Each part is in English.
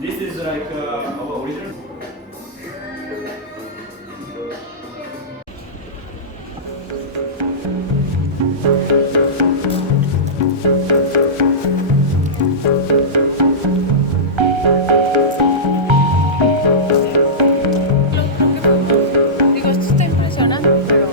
This is like our original. Digo, esto está impresionante, pero...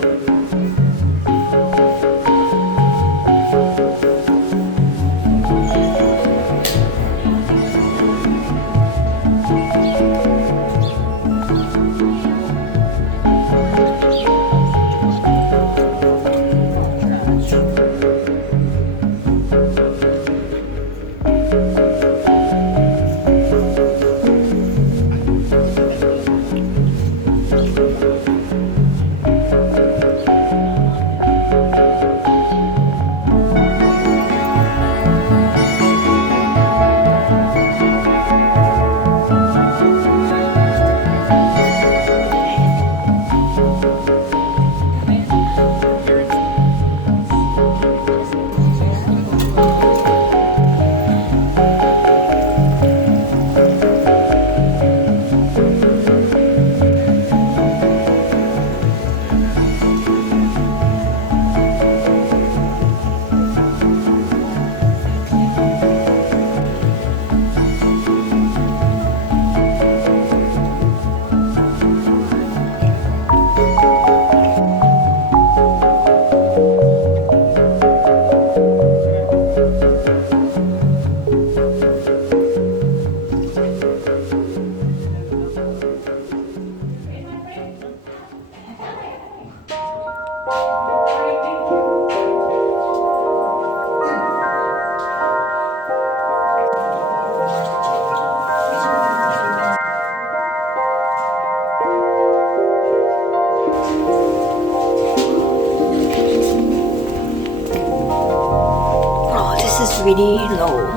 Really low,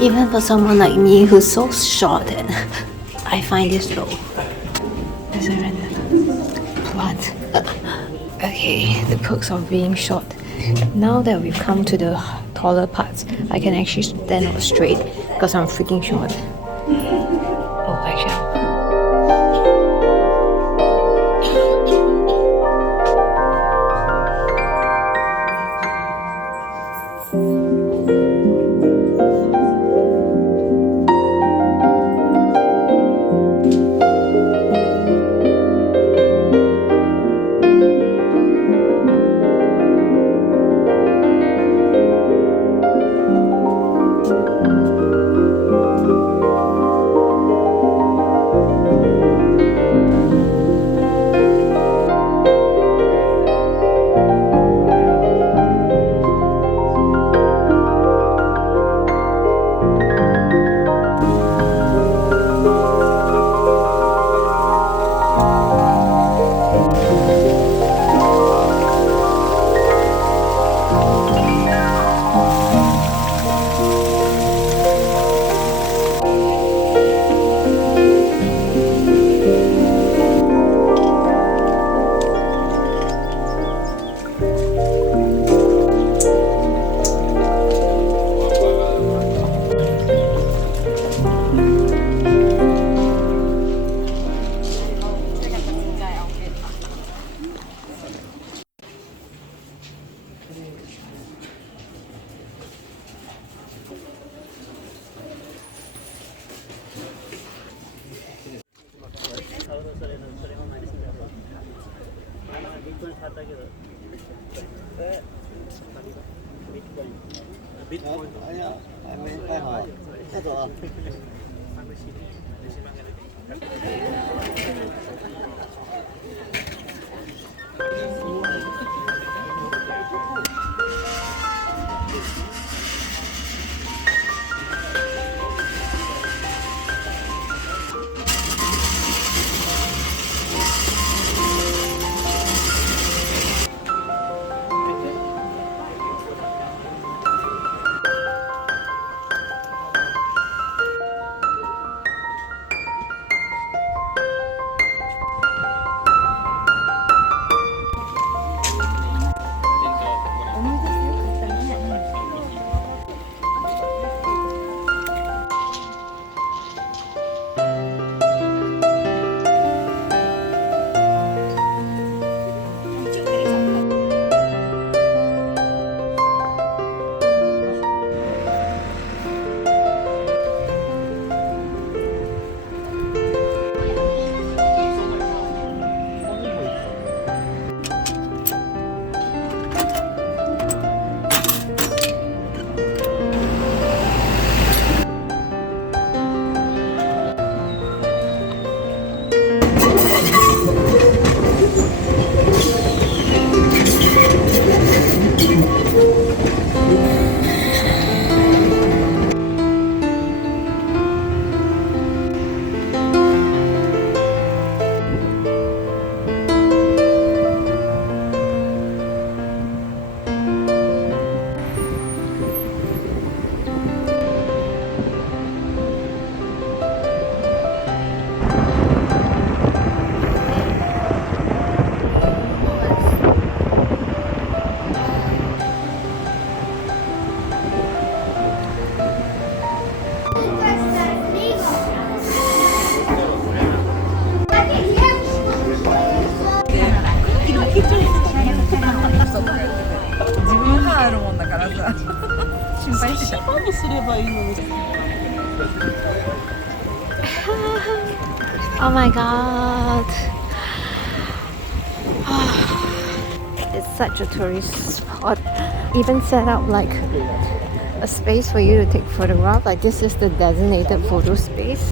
even for someone like me who's so short, and I find this low. There's a plant. Okay, the perks of being short. Now that we've come to the taller parts, I can actually stand up straight because I'm freaking short. Oh, actually. 心配してた。にすればいいのに。Oh my god. It's such a tourist spot. Even set up like a space for you to take photograph. Like this is the designated photo space.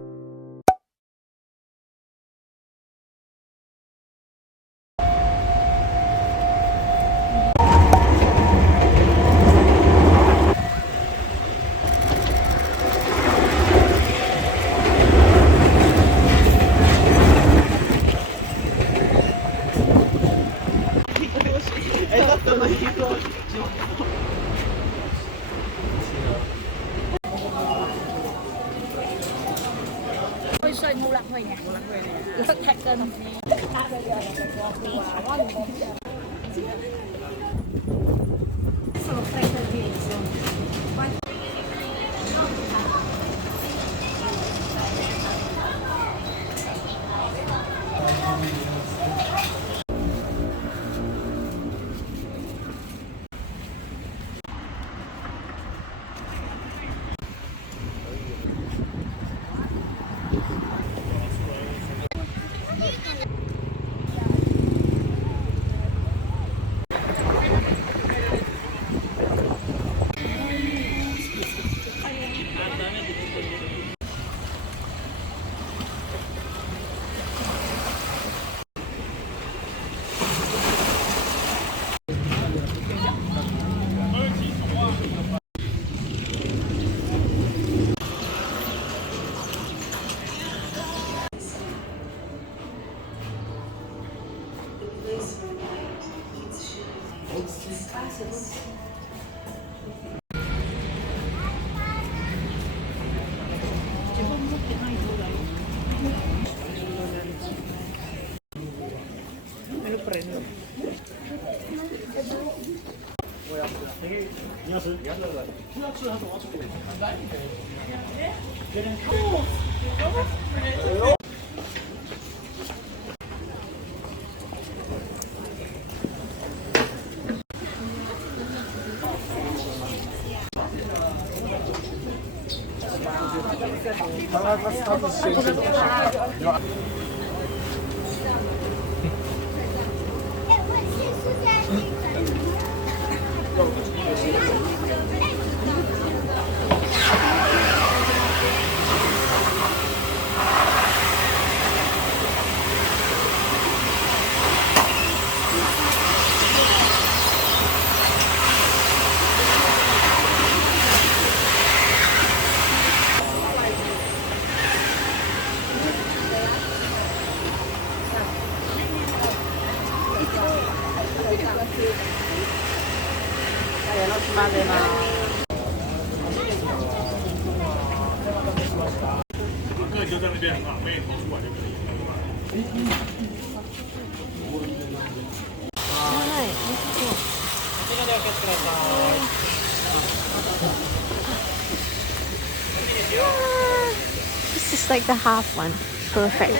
This is like the half one. Perfect.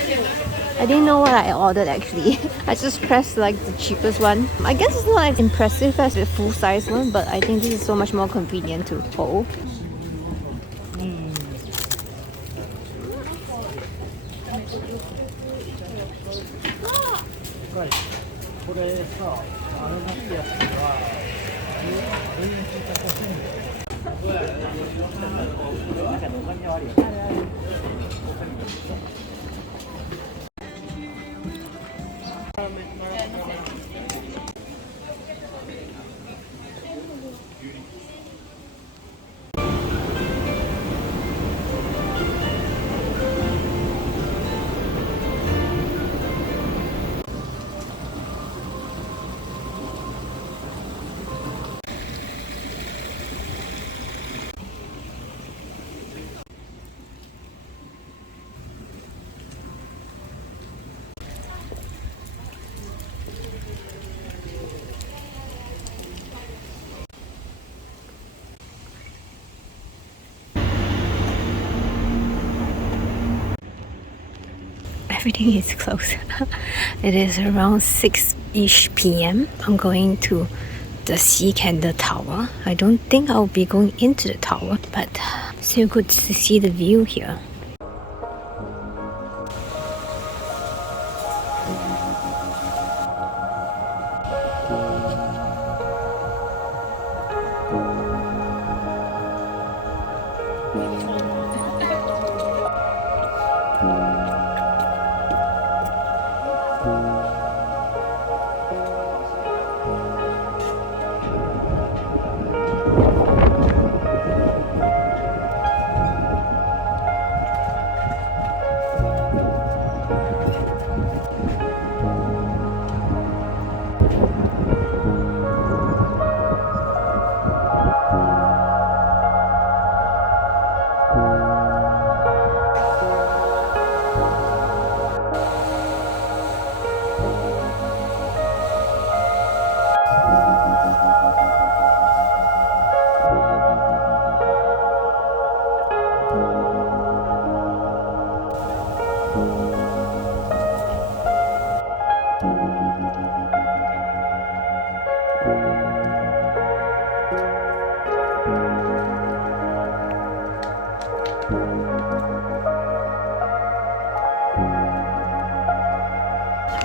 I didn't know what I ordered actually. I just pressed like the cheapest one. I guess it's not as impressive as the full size one, but I think this is so much more convenient to hold. Everything is closed. It is around 6-ish p.m. I'm going to the Sea Candle Tower. I don't think I'll be going into the tower, but still good to see the view here.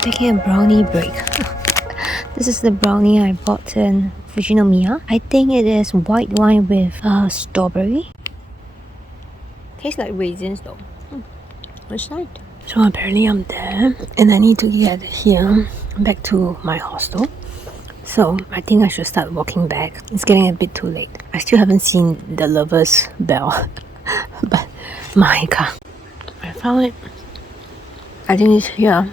Taking a brownie break. This is the brownie I bought in Fujinomiya. I think it is white wine with strawberry. Tastes like raisins though. It's nice. So apparently I'm there and I need to get here back to my hostel. So I think I should start walking back. It's getting a bit too late. I still haven't seen the lover's bell. But my god. I found it. I think it's here.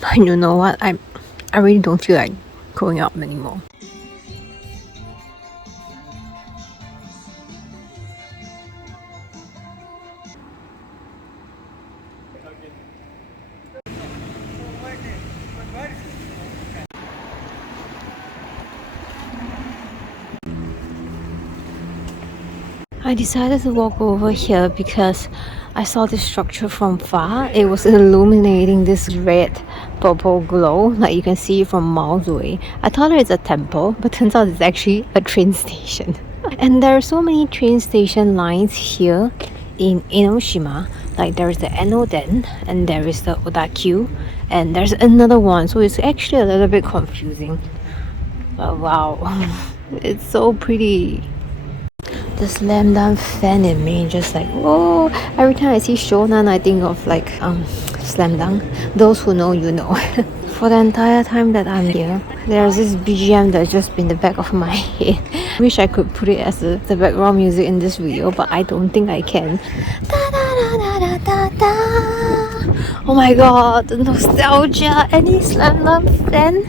But you know what? I really don't feel like going out anymore. I decided to walk over here because I saw this structure from far. It was illuminating this red purple glow, like you can see from miles away. I thought it's a temple, but turns out it's actually a train station. And there are so many train station lines here in Enoshima. Like there is the Enoden, and there is the Odakyu, and there's another one. So it's actually a little bit confusing. But wow, it's so pretty. The slam dunk fan in me just like, whoa. Every time I see shonen I think of like slam dunk. Those who know, you know. For the entire time that I'm here, there's this BGM that's just been the back of my head. Wish I could put it as the background music in this video, but I don't think I can. Da, da, da, da, da, da. Oh my god, the nostalgia. Any slam dunk fan?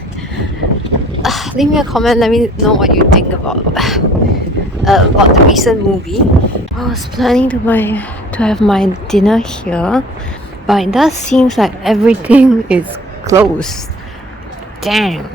Leave me a comment, let me know what you think about the recent movie. I was planning to have my dinner here, but it does seems like everything is closed. Dang.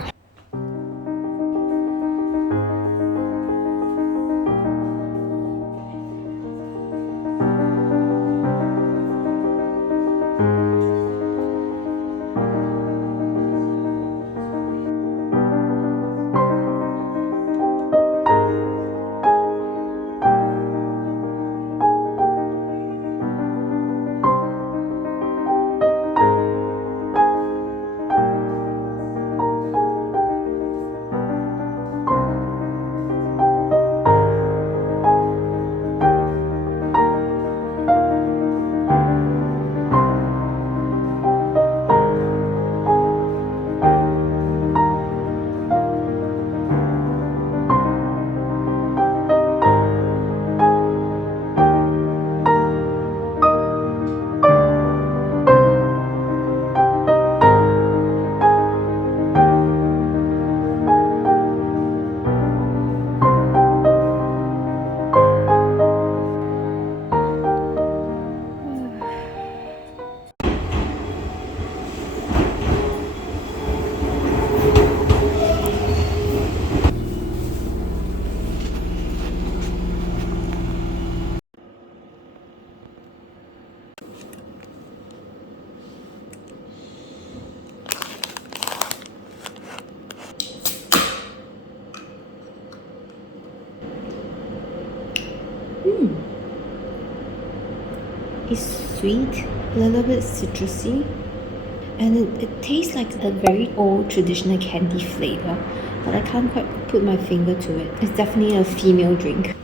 It's sweet, a little bit citrusy, and it tastes like a very old traditional candy flavor, but I can't quite put my finger to it. It's definitely a female drink.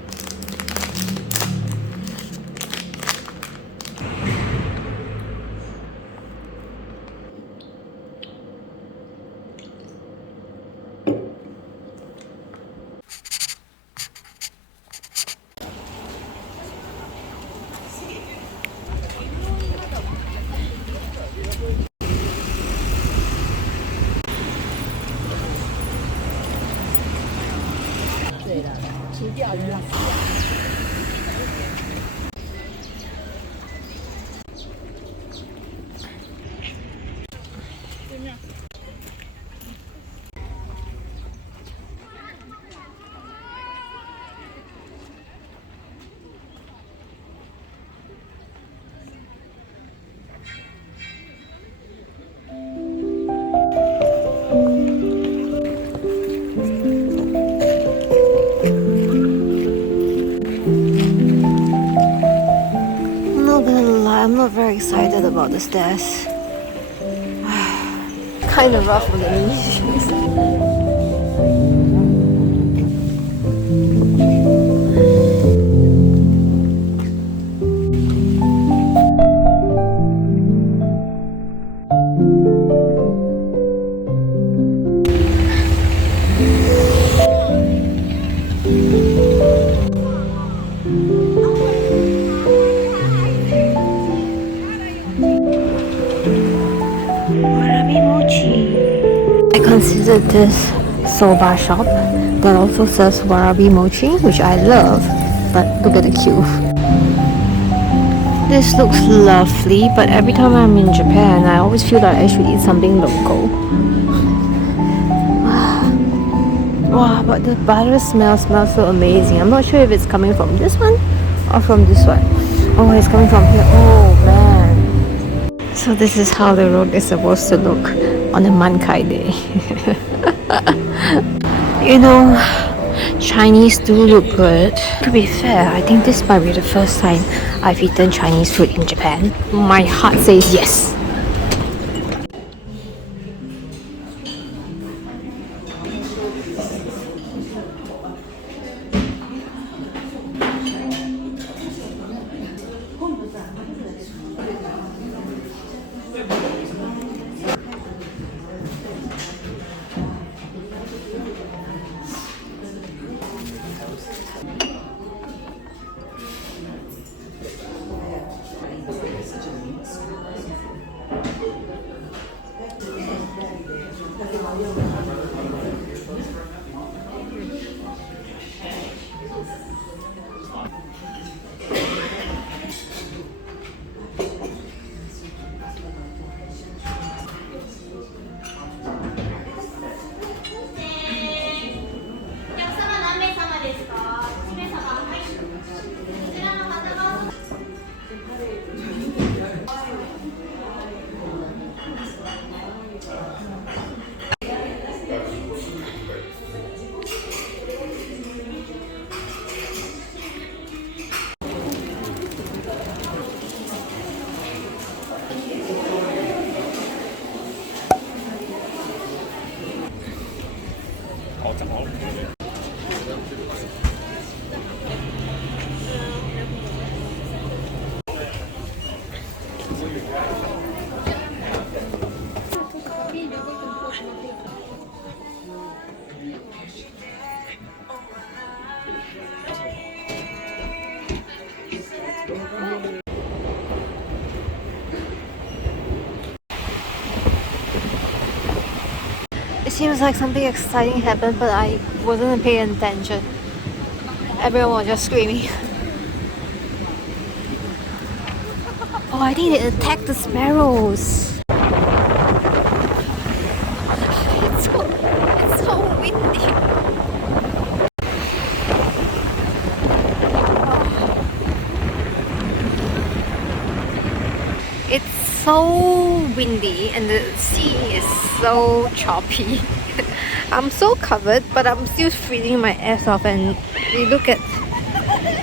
I'm not very excited about the stairs. Kind of rough on the knees. I considered this soba shop that also serves warabi mochi, which I love, but look at the queue. This looks lovely, but every time I'm in Japan, I always feel like I should eat something local. Wow, but the butter smells so amazing. I'm not sure if it's coming from this one or from this one. Oh, it's coming from here. Oh man. So this is how the road is supposed to look on a Mankai day. You know, Chinese do look good. To be fair, I think this might be the first time I've eaten Chinese food in Japan. My heart says yes. It seems like something exciting happened, but I wasn't paying attention. Everyone was just screaming. Oh, I think they attacked the sparrows. It's so windy. It's so windy and the sea is so choppy. I'm so covered, but I'm still freezing my ass off, and you look at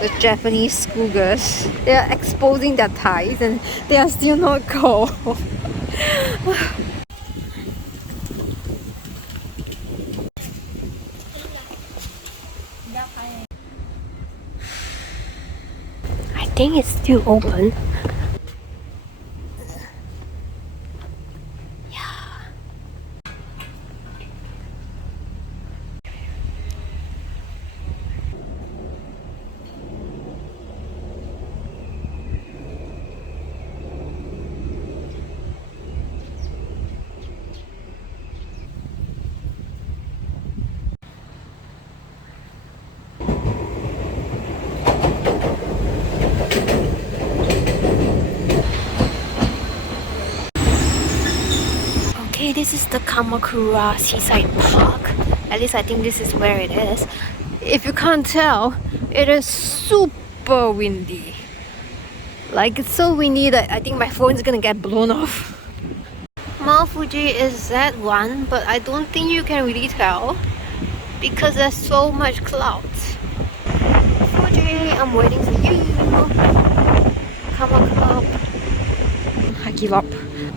The Japanese schoolgirls. They are exposing their thighs and they are still not cold. I think it's still open. Okay, this is the Kamakura Seaside Park. At least I think this is where it is. If you can't tell, it is super windy. Like, it's so windy that I think my phone is gonna get blown off. Mount Fuji is that one, but I don't think you can really tell because there's so much clouds. Fuji, I'm waiting for you. Come up. I give up.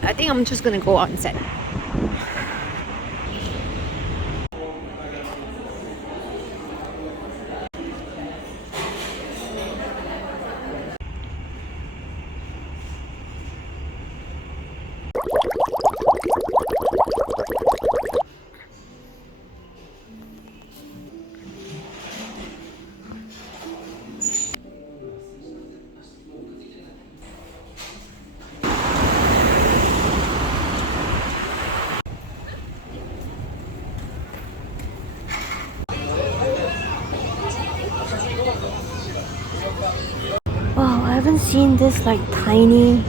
I think I'm just gonna go on set. Wow, I haven't seen this like tiny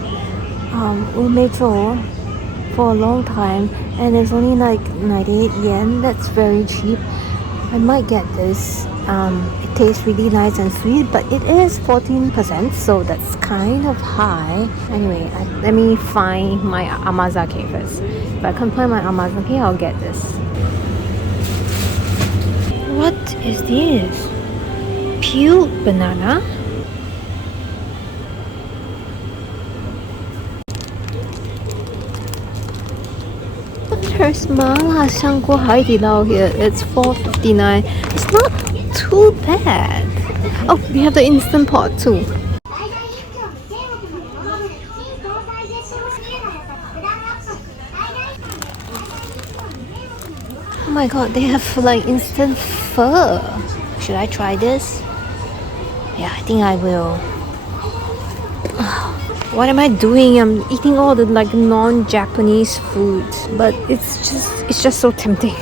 umecho for a long time, and it's only like 98 yen. That's very cheap. I might get this. It tastes really nice and sweet, but it is 14%, so that's kind of high. Anyway, let me find my amazake first. If I can't find my amazake, I'll get this. What is this? Peeled banana? There's mala 香锅海底捞 here. It's $4.59. It's not too bad. Oh, we have the instant pot too. Oh my god, they have like instant pho. Should I try this? Yeah, I think I will. What am I doing? I'm eating all the like non-Japanese food, but it's just so tempting.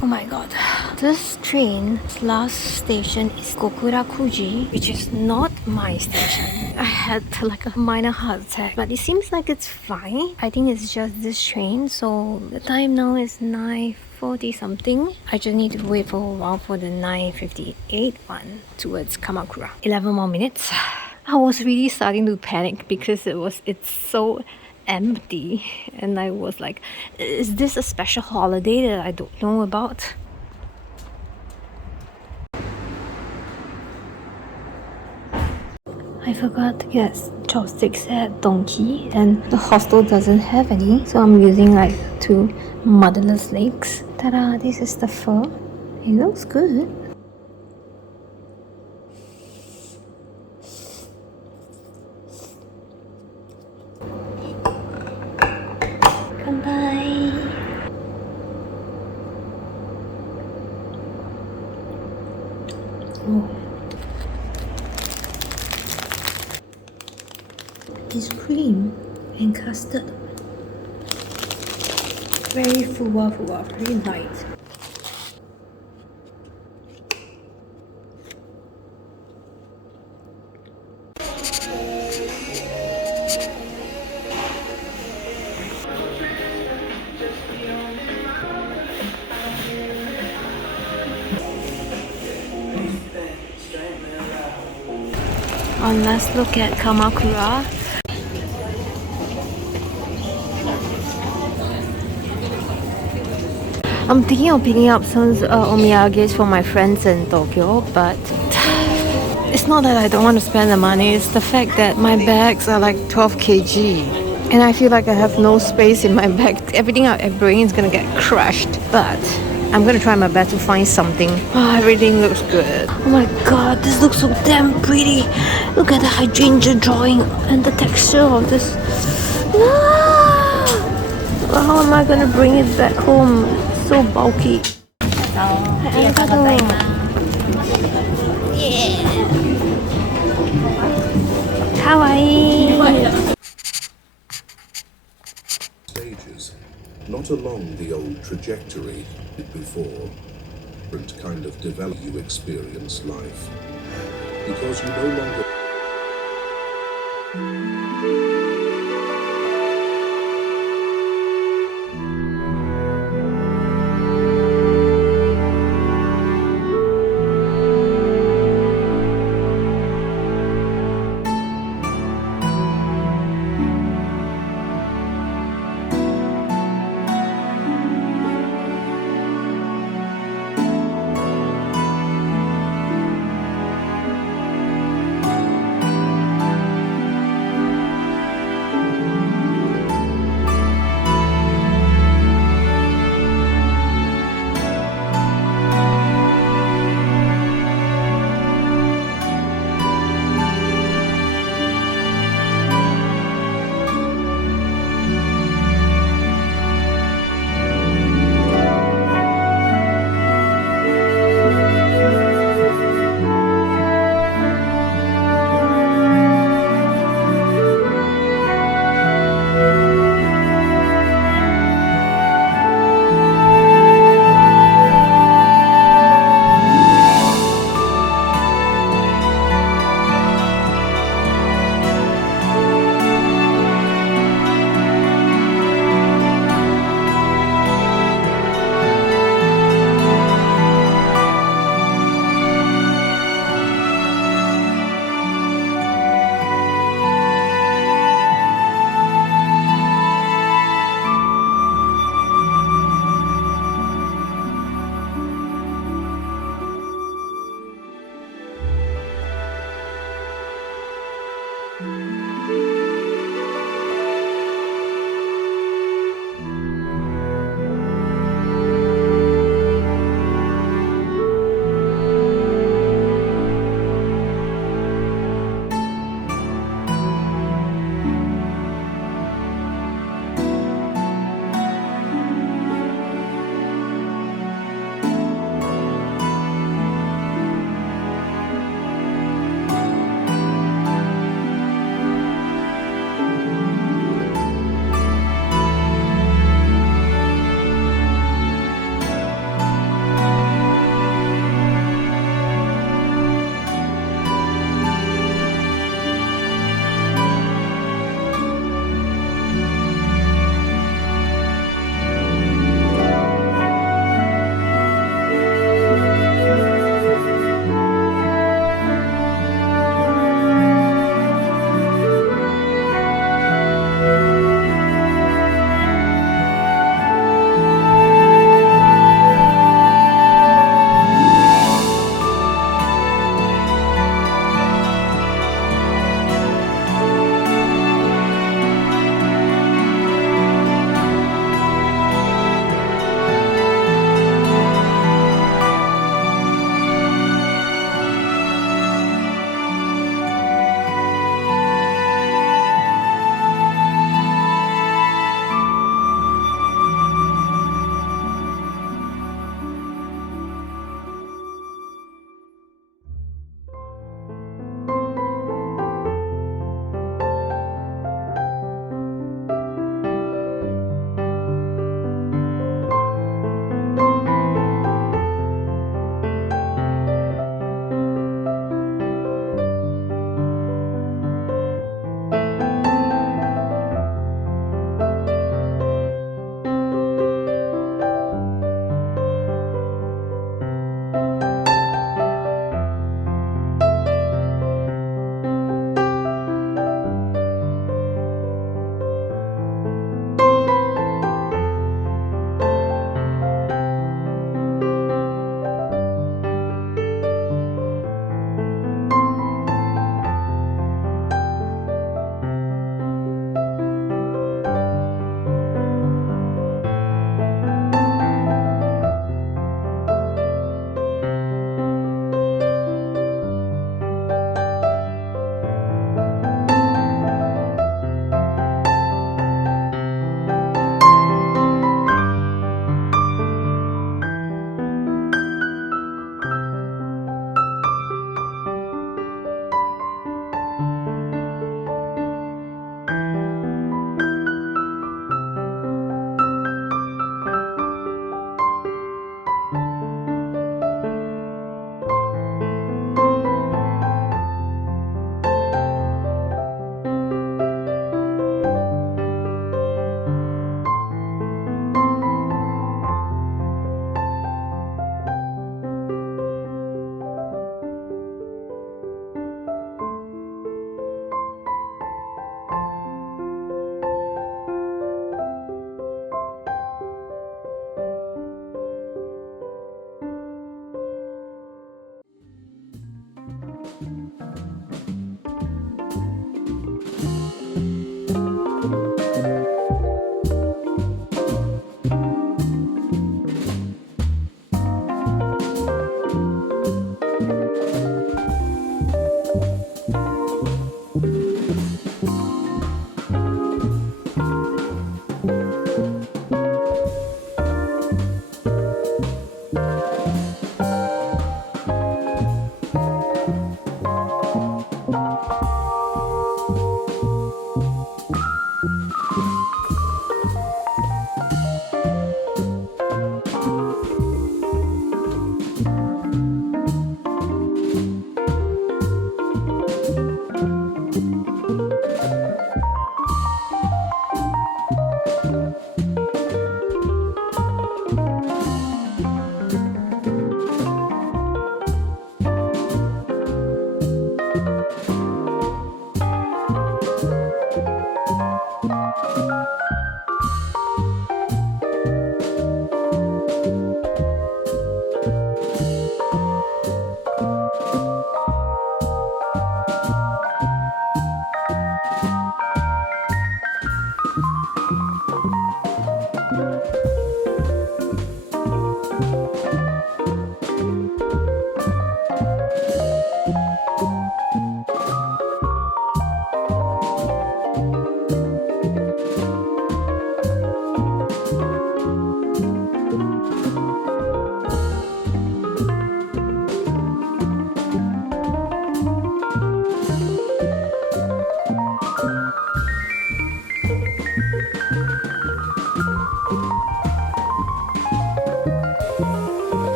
Oh my god. This train's last station is Kokurakuji, which is not my station. I had like a minor heart attack, but it seems like it's fine. I think it's just this train, so the time now is 9:40 something. I just need to wait for a while for the 9:58 one towards Kamakura. 11 more minutes. I was really starting to panic because it's so empty, and I was like, is this a special holiday that I don't know about? I forgot to get chopsticks at Don Quijote, and the hostel doesn't have any, so I'm using like 2 motherless legs. Ta-da! This is the pho. It looks good. Kanpai. Oh. It's cream and custard. Very fuwa, very light. Let's look at Kamakura. I'm thinking of picking up some omiyages for my friends in Tokyo, but it's not that I don't want to spend the money, it's the fact that my bags are like 12 kg. And I feel like I have no space in my bag. Everything I bring is gonna get crushed. But I'm gonna try my best to find something. Oh, everything looks good. Oh my god, this looks so damn pretty. Look at the hydrangea drawing and the texture of this. Ah! How am I gonna bring it back home? It's so bulky. Kawaii. Stages, not along the old trajectory before, different kind of develop you experience life. Because you no longer